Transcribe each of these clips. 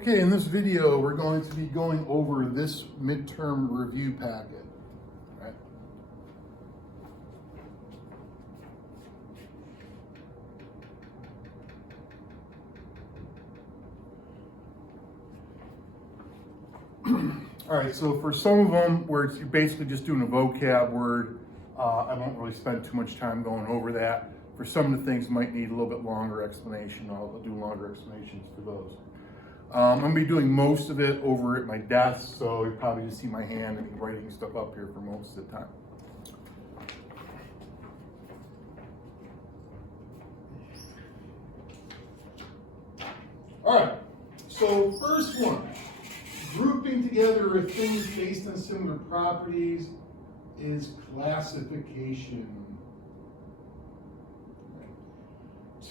Okay, in this video, we're going to be going over this midterm review packet. Right? All right, so for some of them, where it's basically just doing a vocab word, I won't really spend too much time going over that. For some of the things might need a little bit longer explanation. I'll do longer explanations for those. I'm going to be doing most of it over at my desk, so you probably just see my hand and me writing stuff up here for most of the time. All right, so first one, grouping together things based on similar properties is classification.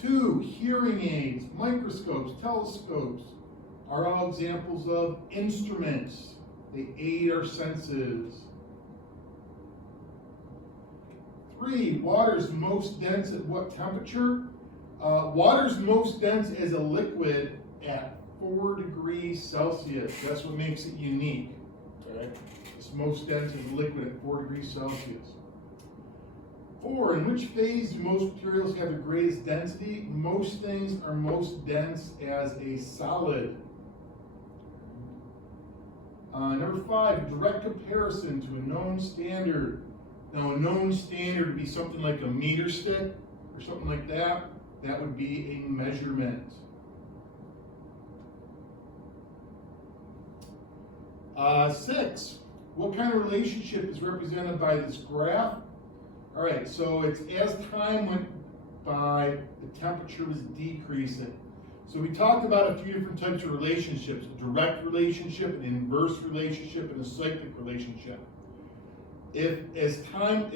2, hearing aids, microscopes, telescopes are all examples of instruments. They aid our senses. 3, water's most dense at what temperature? Water's most dense as a liquid at 4 degrees Celsius. That's what makes it unique. Okay? It's most dense as a liquid at 4 degrees Celsius. 4, in which phase do most materials have the greatest density? Most things are most dense as a solid. Number 5, direct comparison to a known standard. Now, a known standard would be something like a meter stick or something like that. That would be a measurement. 6, what kind of relationship is represented by this graph? All right, so it's as time went by, the temperature was decreasing. So we talked about a few different types of relationships: a direct relationship, an inverse relationship, and a cyclic relationship. If time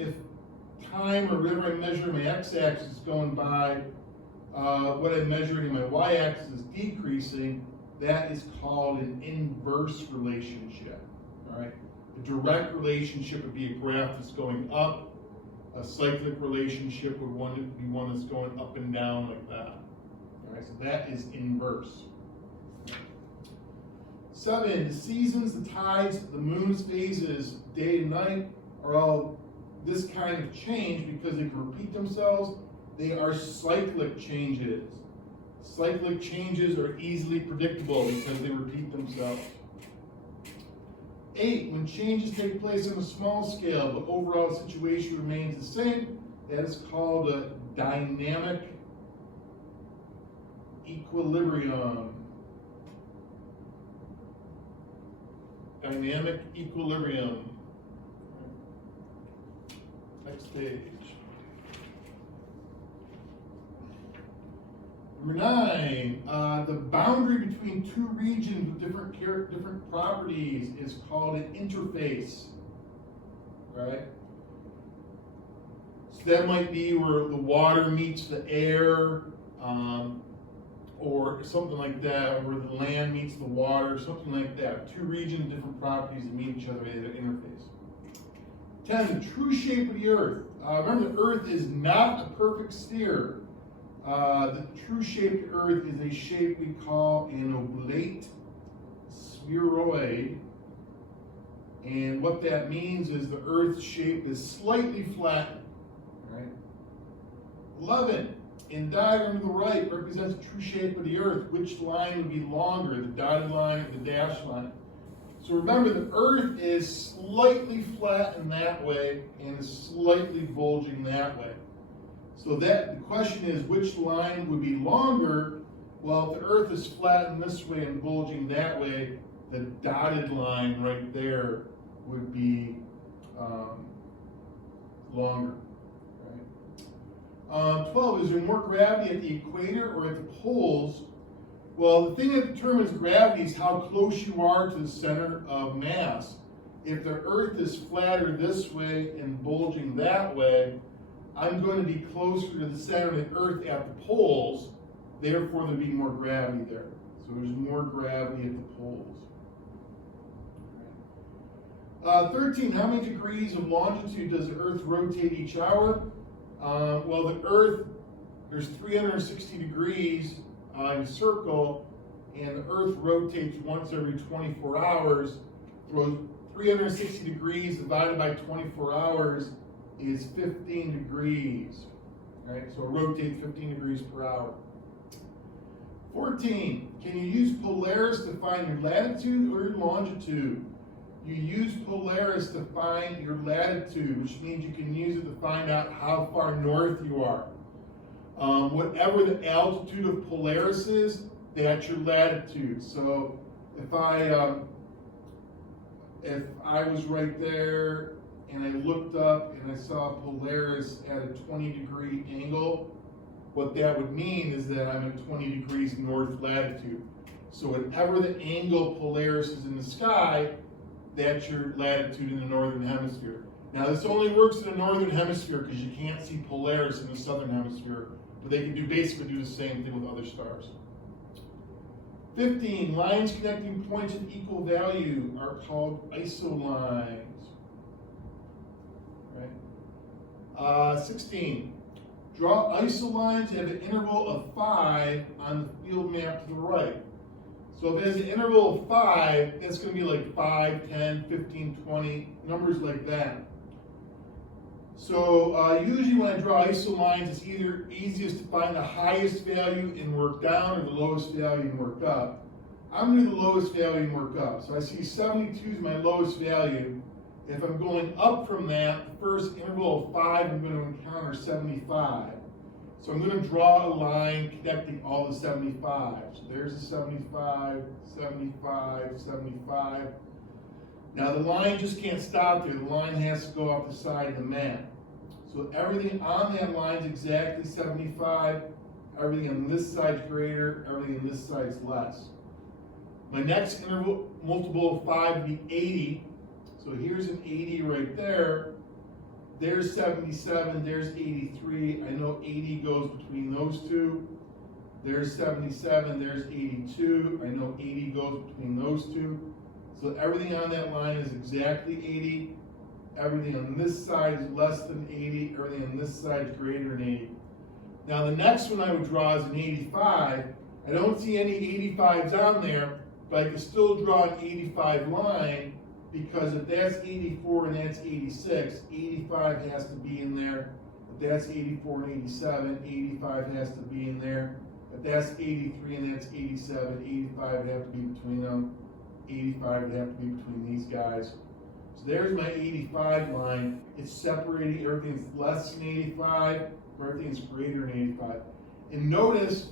or whatever I measure in my x-axis is going by, what I'm measuring in my y-axis is decreasing, that is called an inverse relationship. All right, a direct relationship would be a graph that's going up. A cyclic relationship would be one that's going up and down like that. All right, so that is inverse. 7, the seasons, the tides, the moon's phases, day and night, are all this kind of change because they can repeat themselves. They are cyclic changes. Cyclic changes are easily predictable because they repeat themselves. 8, when changes take place on a small scale, the overall situation remains the same, that is called a dynamic equilibrium. Dynamic equilibrium. Next page. Number 9, the boundary between two regions with different properties is called an interface, right? So that might be where the water meets the air, or something like that, or where the land meets the water, something like that. Two regions, different properties that meet each other at an interface. 10, the true shape of the Earth. Remember, the Earth is not a perfect sphere. The true shape of the Earth is a shape we call an oblate spheroid. And what that means is the Earth's shape is slightly flat. Right? 11, in diagram to the right represents the true shape of the Earth. Which line would be longer, the dotted line or the dashed line? So remember, the Earth is slightly flat in that way and is slightly bulging that way. So that the question is, which line would be longer? Well, if the Earth is flat in this way and bulging that way, the dotted line right there would be longer. Right? 12, is there more gravity at the equator or at the poles? Well, the thing that determines gravity is how close you are to the center of mass. If the Earth is flatter this way and bulging that way, I'm going to be closer to the center of the Earth at the poles, therefore there'll be more gravity there. So there's more gravity at the poles. 13, how many degrees of longitude does the Earth rotate each hour? Well, the Earth, there's 360 degrees in a circle, and the Earth rotates once every 24 hours. So 360 degrees divided by 24 hours is 15 degrees. Right? So it rotates 15 degrees per hour. 14. Can you use Polaris to find your latitude or your longitude? You use Polaris to find your latitude, which means you can use it to find out how far north you are. Whatever the altitude of Polaris is, that's your latitude. So if I was right there and I looked up and I saw Polaris at a 20-degree angle, what that would mean is that I'm at 20 degrees north latitude. So whatever the angle Polaris is in the sky, that's your latitude in the northern hemisphere. Now this only works in the northern hemisphere because you can't see Polaris in the southern hemisphere, but they can basically do the same thing with other stars. 15, lines connecting points of equal value are called isolines. Right? 16, draw isolines that have an interval of 5 on the field map to the right. So if it has an interval of 5, that's going to be like 5, 10, 15, 20, numbers like that. So usually when I draw isolines, it's either easiest to find the highest value and work down or the lowest value and work up. I'm going to do the lowest value and work up. So I see 72 is my lowest value. If I'm going up from that, the first interval of 5, I'm going to encounter 75. So I'm going to draw a line connecting all the 75. So there's the 75, 75, 75. Now the line just can't stop there. The line has to go off the side of the map. So everything on that line is exactly 75. Everything on this side is greater. Everything on this side is less. My next interval multiple of 5 would be 80. So here's an 80 right there. There's 77, there's 83. I know 80 goes between those two. There's 77, there's 82. I know 80 goes between those two. So everything on that line is exactly 80. Everything on this side is less than 80. Everything on this side is greater than 80. Now the next one I would draw is an 85. I don't see any 85s on there, but I can still draw an 85 line, because if that's 84 and that's 86, 85 has to be in there. If that's 84 and 87, 85 has to be in there. If that's 83 and that's 87, 85 would have to be between them. 85 would have to be between these guys. So there's my 85 line. It's separating everything that's less than 85, everything that's greater than 85. And notice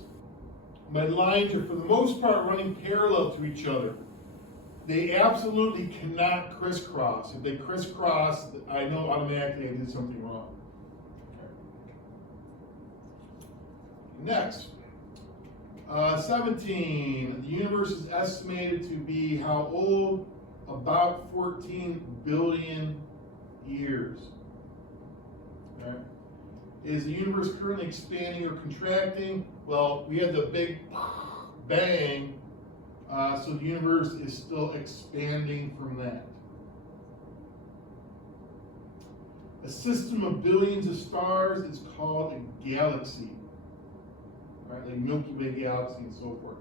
my lines are for the most part running parallel to each other. They absolutely cannot crisscross. If they crisscross, I know automatically I did something wrong. Okay. Next, 17. The universe is estimated to be how old? About 14 billion years. Okay. Is the universe currently expanding or contracting? Well, we had the big bang. So the universe is still expanding from that. A system of billions of stars is called a galaxy, right? Like Milky Way galaxy and so forth.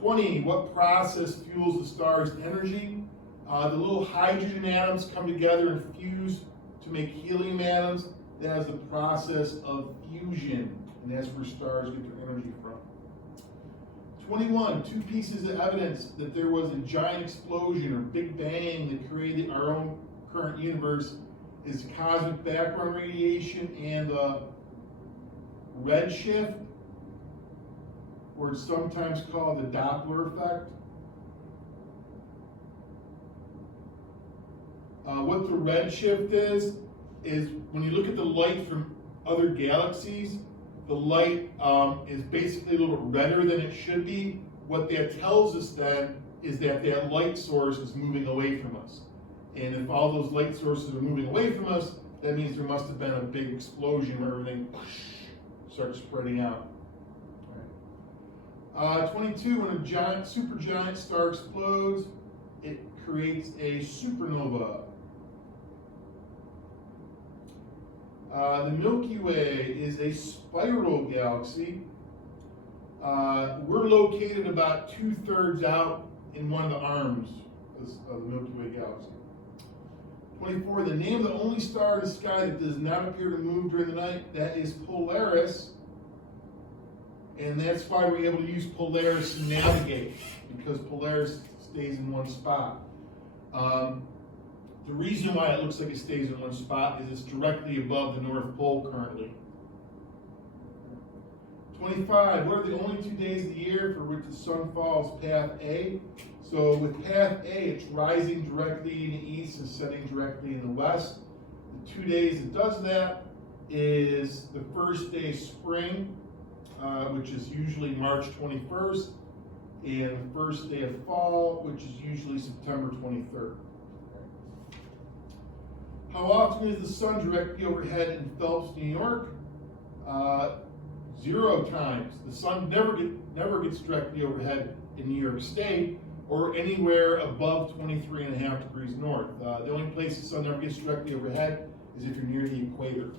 20, what process fuels the star's energy? The little hydrogen atoms come together and fuse to make helium atoms. That is the process of fusion, and that's where stars get their energy from. 21, 2 pieces of evidence that there was a giant explosion or Big Bang that created our own current universe is cosmic background radiation and redshift, or it's sometimes called the Doppler effect. What the redshift is when you look at the light from other galaxies, the light is basically a little bit redder than it should be. What that tells us then is that that light source is moving away from us. And if all those light sources are moving away from us, that means there must have been a big explosion where everything starts spreading out. All right. 22, when a supergiant star explodes, it creates a supernova. The Milky Way is a spiral galaxy. We're located about 2/3 out in one of the arms of the Milky Way galaxy. 24, the name of the only star in the sky that does not appear to move during the night, that is Polaris. And that's why we're able to use Polaris to navigate, because Polaris stays in one spot. The reason why it looks like it stays in one spot is it's directly above the North Pole currently. 25, what are the only 2 days of the year for which the sun follows path A? So with path A, it's rising directly in the east and setting directly in the west. The 2 days it does that is the first day of spring, which is usually March 21st, and the first day of fall, which is usually September 23rd. How often is the sun directly overhead in Phelps, New York? 0 times. The sun never gets directly overhead in New York State or anywhere above 23.5 degrees north. The only place the sun never gets directly overhead is if you're near the equator.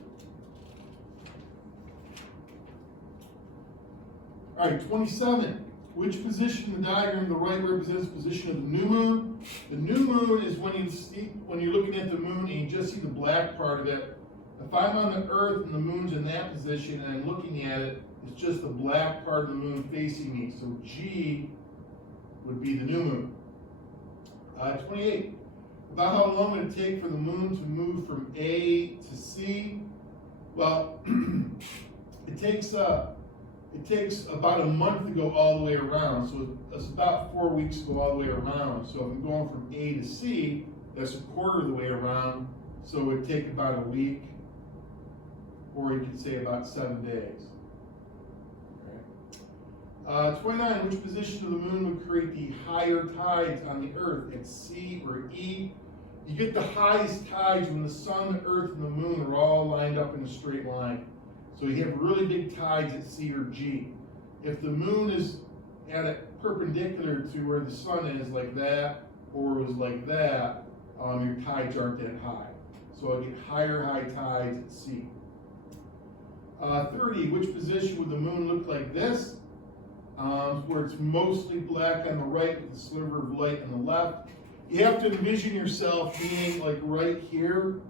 All right, 27. Which position in the diagram on the right represents the position of the new moon? The new moon is when you're looking at the moon and you just see the black part of it. If I'm on the Earth and the moon's in that position and I'm looking at it, it's just the black part of the moon facing me. So G would be the new moon. 28. About how long would it take for the moon to move from A to C? Well, it takes about a month to go all the way around. So it's about 4 weeks to go all the way around. So if I'm going from A to C, that's a quarter of the way around. So it would take about a week, or you could say about 7 days. 29, which position of the moon would create the higher tides on the Earth, at C or E? You get the highest tides when the sun, the Earth, and the moon are all lined up in a straight line. So you have really big tides at C or G. If the moon is at a perpendicular to where the sun is, like that, or is like that, your tides aren't that high. So I'll get higher high tides at C. 30, which position would the moon look like this? Where it's mostly black on the right with a sliver of light on the left. You have to envision yourself being like right here.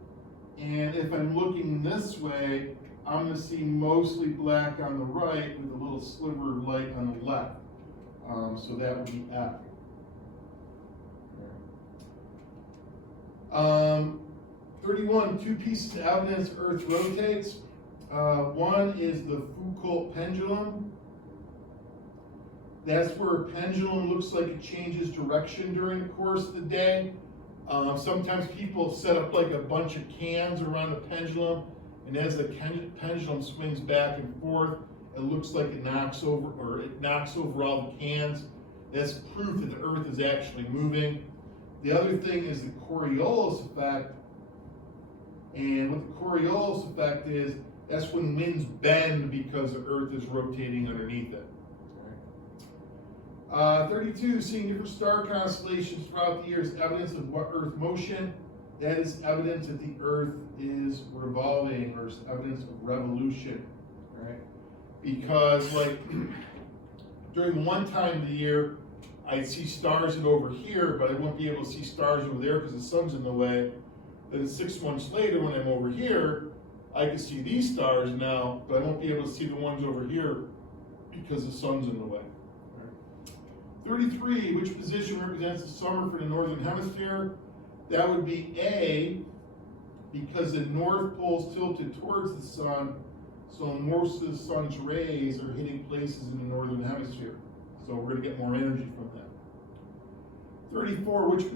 And if I'm looking this way, I'm going to see mostly black on the right with a little sliver of light on the left. So that would be F. 31, 2 pieces of evidence Earth rotates. One is the Foucault Pendulum. That's where a pendulum looks like it changes direction during the course of the day. Sometimes people set up like a bunch of cans around the pendulum, and as the pendulum swings back and forth, it looks like it knocks over all the cans. That's proof that the Earth is actually moving. The other thing is the Coriolis Effect. And what the Coriolis Effect is, that's when winds bend because the Earth is rotating underneath it. 32, seeing different star constellations throughout the year is evidence of what Earth motion. That is evidence that the Earth is revolving, or is evidence of revolution, right? Because like during one time of the year, I'd see stars that over here, but I won't be able to see stars over there because the sun's in the way. Then 6 months later, when I'm over here, I can see these stars now, but I won't be able to see the ones over here because the sun's in the way. 33, which position represents the summer for the northern hemisphere? That would be A, because the North Pole's tilted towards the sun, so most of the sun's rays are hitting places in the northern hemisphere. So we're going to get more energy from that. 34, which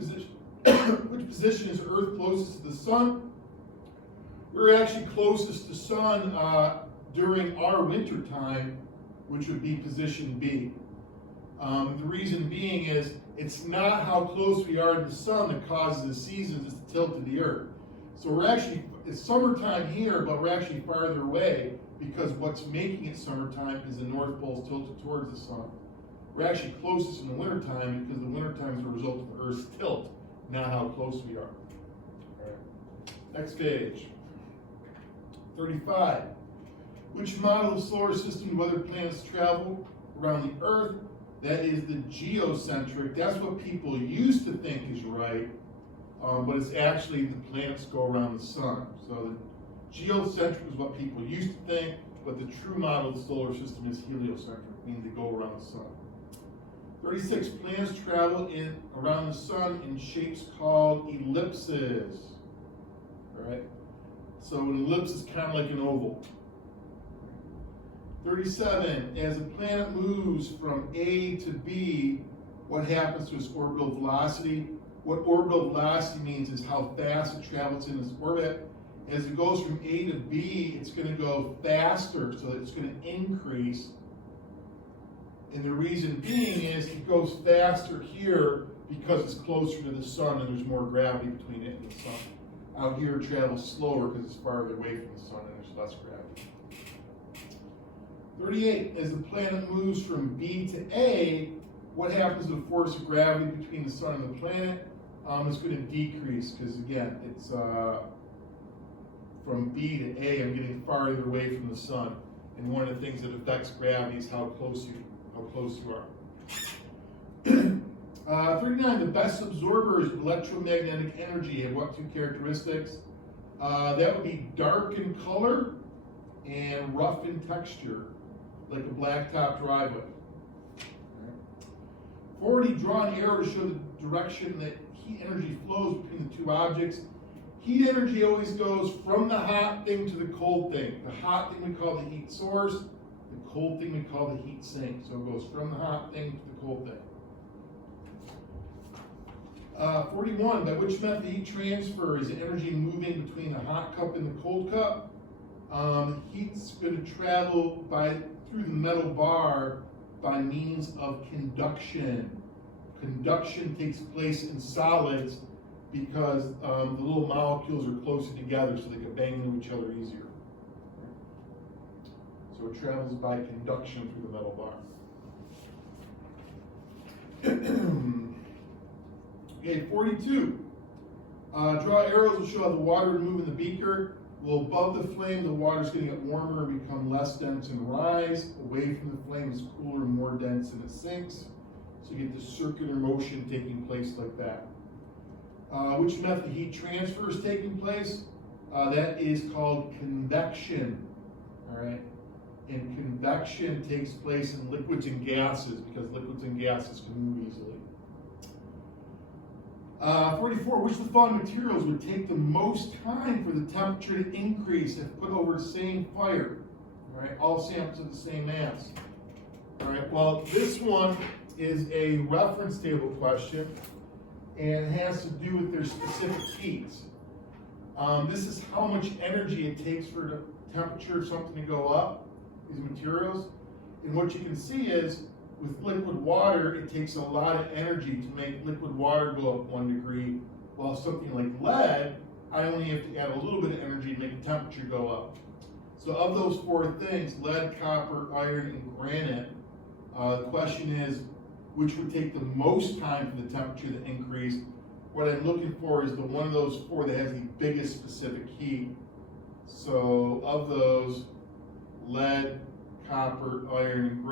position is Earth closest to the sun? We're actually closest to the sun during our winter time, which would be position B. The reason being is it's not how close we are to the sun that causes the seasons, it's the tilt of the Earth. So it's summertime here, but we're actually farther away because what's making it summertime is the North Pole's tilted towards the sun. We're actually closest in the wintertime because the wintertime is a result of the Earth's tilt, not how close we are. All right. Next page. 35. Which model of the solar system do other planets travel? around the Earth, that is the geocentric. That's what people used to think is right, but it's actually the planets go around the sun. So the geocentric is what people used to think, but the true model of the solar system is heliocentric, meaning they go around the sun. 36, planets travel around the sun in shapes called ellipses. All right? So an ellipse is kind of like an oval. 37, as a planet moves from A to B, what happens to its orbital velocity? What orbital velocity means is how fast it travels in its orbit. As it goes from A to B, it's going to go faster, so it's going to increase. And the reason being is it goes faster here because it's closer to the sun and there's more gravity between it and the sun. Out here it travels slower because it's farther away from the sun and there's less gravity. 38, as the planet moves from B to A, what happens to the force of gravity between the sun and the planet? It's going to decrease because, again, it's from B to A, I'm getting farther away from the sun. And one of the things that affects gravity is how close you are. 39, the best absorbers of electromagnetic energy have what two characteristics? That would be dark in color and rough in texture, like a blacktop driveway. 40, draw an arrow to show the direction that heat energy flows between the two objects. Heat energy always goes from the hot thing to the cold thing. The hot thing we call the heat source, the cold thing we call the heat sink. So it goes from the hot thing to the cold thing. 41, by which method heat transfer is energy moving between the hot cup and the cold cup? Heat's going to travel through the metal bar by means of conduction. Conduction takes place in solids because the little molecules are closer together so they can bang into each other easier. So it travels by conduction through the metal bar. Okay, 42. Draw arrows to show how the water would move in the beaker. Well, above the flame, the water is going to get warmer and become less dense and rise. Away from the flame, it's cooler and more dense and it sinks. So you get this circular motion taking place like that. Which method heat transfer is taking place? That is called convection. All right, and convection takes place in liquids and gases because liquids and gases can move easily. 44, which of the following materials would take the most time for the temperature to increase if put over the same fire? All right, all samples of the same mass. All right, well, this one is a reference table question, and it has to do with their specific heats. This is how much energy it takes for the temperature of something to go up, these materials. And what you can see is, with liquid water, it takes a lot of energy to make liquid water go up 1 degree, while something like lead, I only have to add a little bit of energy to make the temperature go up. So of those four things, lead, copper, iron, and granite, the question is, which would take the most time for the temperature to increase? What I'm looking for is the one of those four that has the biggest specific heat. So of those, lead, copper, iron, and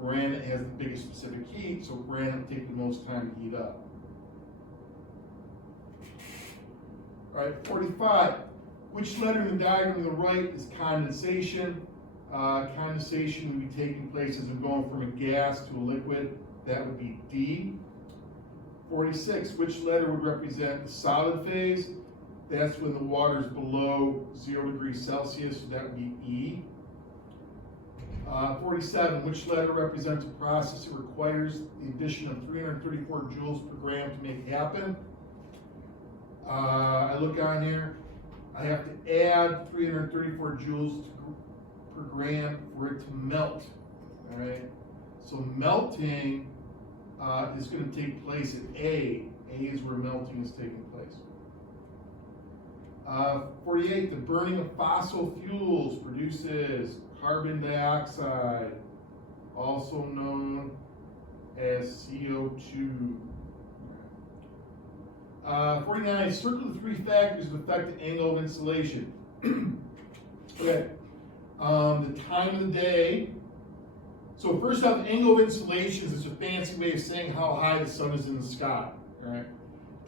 granite has the biggest specific heat, so granite will take the most time to heat up. All right, 45. Which letter in the diagram on the right is condensation? Condensation would be taking place as we're going from a gas to a liquid. That would be D. 46. Which letter would represent the solid phase? That's when the water is below 0 degrees Celsius, so that would be E. 47, which letter represents a process that requires the addition of 334 joules per gram to make it happen? I look on here, I have to add 334 joules per gram for it to melt, all right? So melting is going to take place at A. A is where melting is taking place. 48, the burning of fossil fuels produces carbon dioxide, also known as CO2. 49, circle the three factors that affect the angle of insolation. Okay, the time of the day, So first off, angle of insulations is a fancy way of saying how high the sun is in the sky. Right?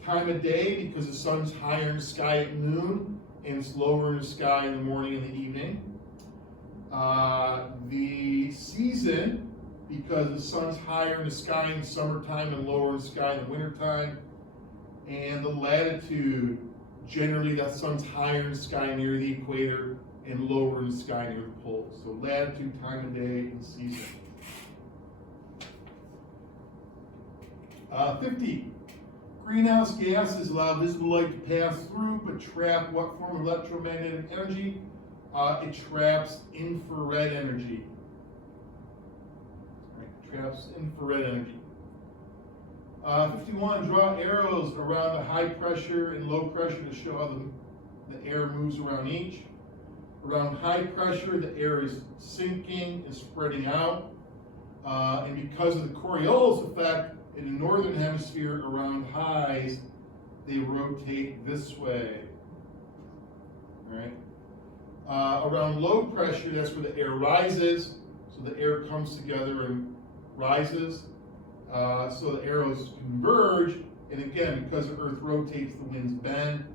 Time of day, because the sun's higher in the sky at noon and it's lower in the sky in the morning and the evening. The season, because the sun's higher in the sky in summertime and lower in the sky in the wintertime. And the latitude, generally that sun's higher in the sky near the equator and lower in the sky near the poles. So latitude, time of day, and season. 50. Greenhouse gases allow visible light to pass through, but trap what form of electromagnetic energy? It traps infrared energy. Right, traps infrared energy. 51, draw arrows around the high pressure and low pressure to show how the air moves around each. Around high pressure, the air is sinking and spreading out. And because of the Coriolis effect, in the northern hemisphere around highs, they rotate this way. All right? Around low pressure, that's where the air rises. So the air comes together and rises. So the arrows converge. And again, because the Earth rotates, the winds bend.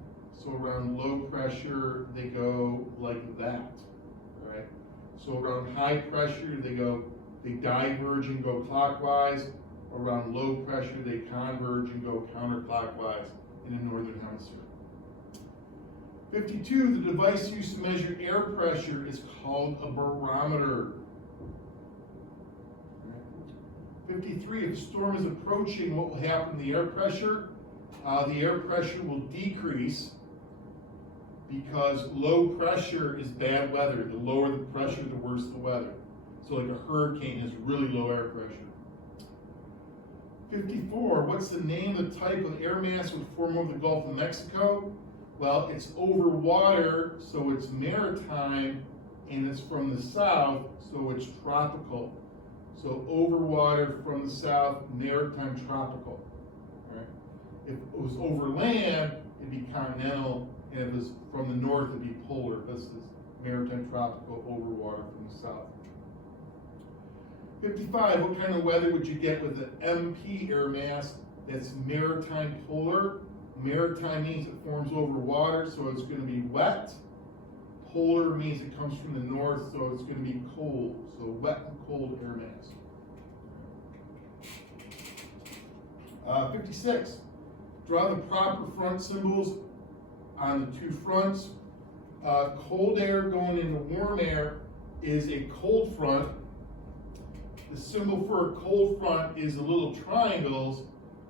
So around low pressure, they go like that. All right? So around high pressure, they diverge and go clockwise. Around low pressure, they converge and go counterclockwise in the northern hemisphere. 52, the device used to measure air pressure is called a barometer. 53, if a storm is approaching, what will happen to the air pressure? The air pressure will decrease because low pressure is bad weather. The lower the pressure, the worse the weather. So like a hurricane has really low air pressure. 54, what's the name of the type of air mass that would form over the Gulf of Mexico? Well, it's over water, so it's maritime, and it's from the south, so it's tropical. So over water from the south, maritime tropical. All right? If it was over land, it'd be continental, and if it was from the north, it'd be polar. This is maritime tropical over water from the south. 55, what kind of weather would you get with an MP air mass that's maritime polar? Maritime means it forms over water, so it's going to be wet. Polar means it comes from the north, so it's going to be cold. So wet and cold air mass. 56, draw the proper front symbols on the two fronts. Cold air going into warm air is a cold front. The symbol for a cold front is the little triangles,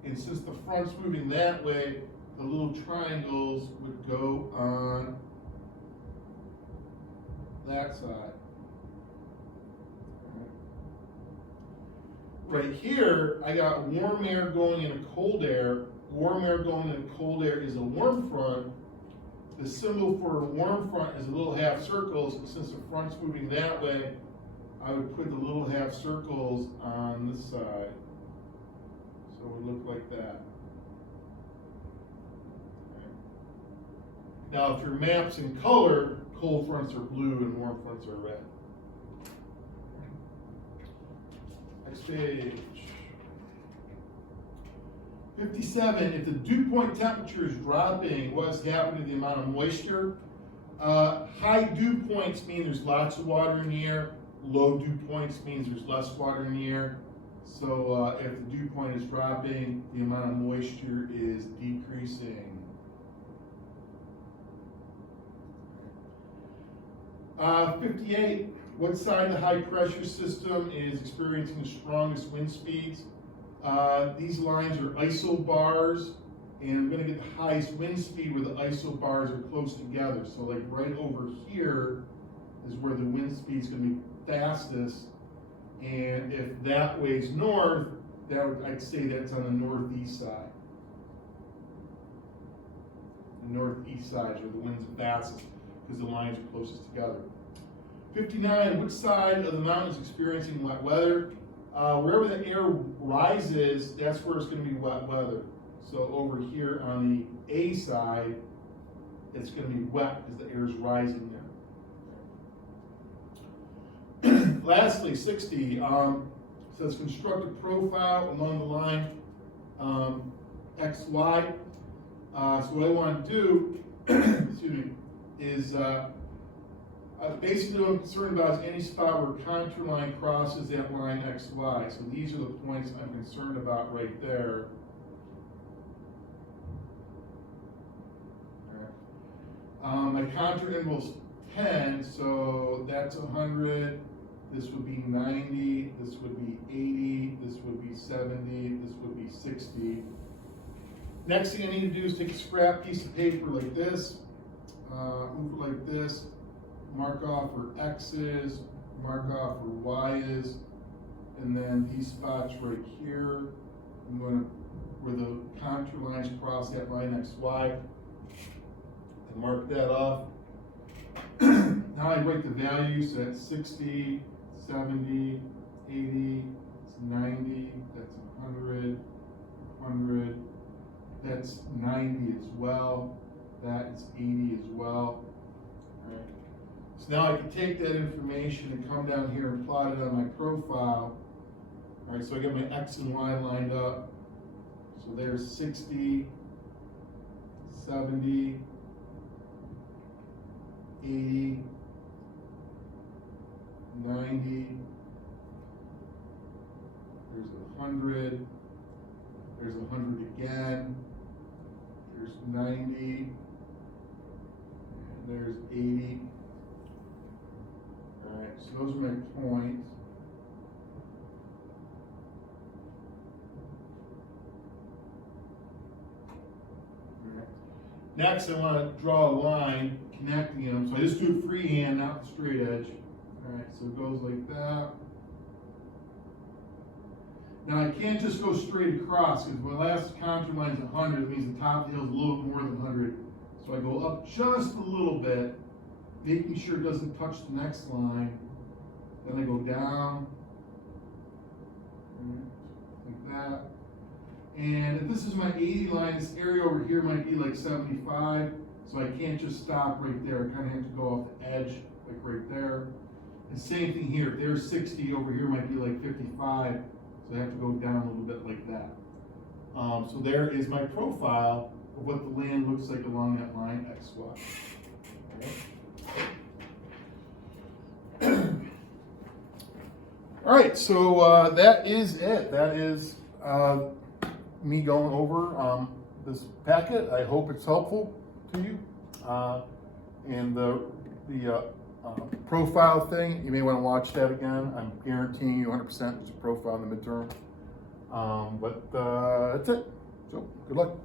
and since the front's moving that way, the little triangles would go on that side. Right here, I got warm air going into cold air. Warm air going into cold air is a warm front. The symbol for a warm front is a little half circles, and since the front's moving that way, I would put the little half circles on this side. So it would look like that. Okay. Now, if your map's in color, cold fronts are blue and warm fronts are red. Next page. 57, if the dew point temperature is dropping, what's happening to the amount of moisture? High dew points mean there's lots of water in the air. Low dew points means there's less water in the air. So if the dew point is dropping, the amount of moisture is decreasing. 58, what side of the high pressure system is experiencing the strongest wind speeds? These lines are isobars, and I'm going to get the highest wind speed where the isobars are close together. So like right over here is where the wind speed is going to be fastest, and if that way's north, I'd say that's on the northeast side. The northeast side is where the wind's fastest because the lines are closest together. 59, which side of the mountain is experiencing wet weather? Wherever the air rises, that's where it's going to be wet weather. So over here on the A side, it's going to be wet because the air is rising there. Lastly, 60 says construct a profile along the line XY. So what I want to do, excuse me, is basically what I'm concerned about is any spot where a contour line crosses that line XY. So these are the points I'm concerned about right there. My contour interval's 10, so that's 100. This would be 90. This would be 80. This would be 70. This would be 60. Next thing I need to do is take a scrap piece of paper like this, move it like this, mark off where X is, mark off where Y is, and then these spots right here, I'm going to, where the contour lines cross that line XY, and mark that off. Now I write the values, so that's 60, 70, 80, it's 90, that's 100, 100, that's 90 as well, that is 80 as well. All right. So now I can take that information and come down here and plot it on my profile. All right, so I got my X and Y lined up. So there's 60, 70, 80, 90, there's 100, there's 100 again, there's 90, and there's 80. All right, so those are my points. All right. Next, I want to draw a line connecting them. So I just do it freehand, not the straight edge. All right, so it goes like that. Now I can't just go straight across because my last contour line is 100. It means the top of the hill is a little bit more than 100. So I go up just a little bit, making sure it doesn't touch the next line. Then I go down, like that. And if this is my 80 line, this area over here might be like 75. So I can't just stop right there. I kind of have to go off the edge, like right there. And same thing here. If there's 60, over here might be like 55. So I have to go down a little bit like that. So there is my profile of what the land looks like along that line, XY. Okay. All right, so that is it. That is me going over this packet. I hope it's helpful to you. And the profile thing, you may want to watch that again. I'm guaranteeing you 100% there's a profile in the midterm. But that's it. So good luck.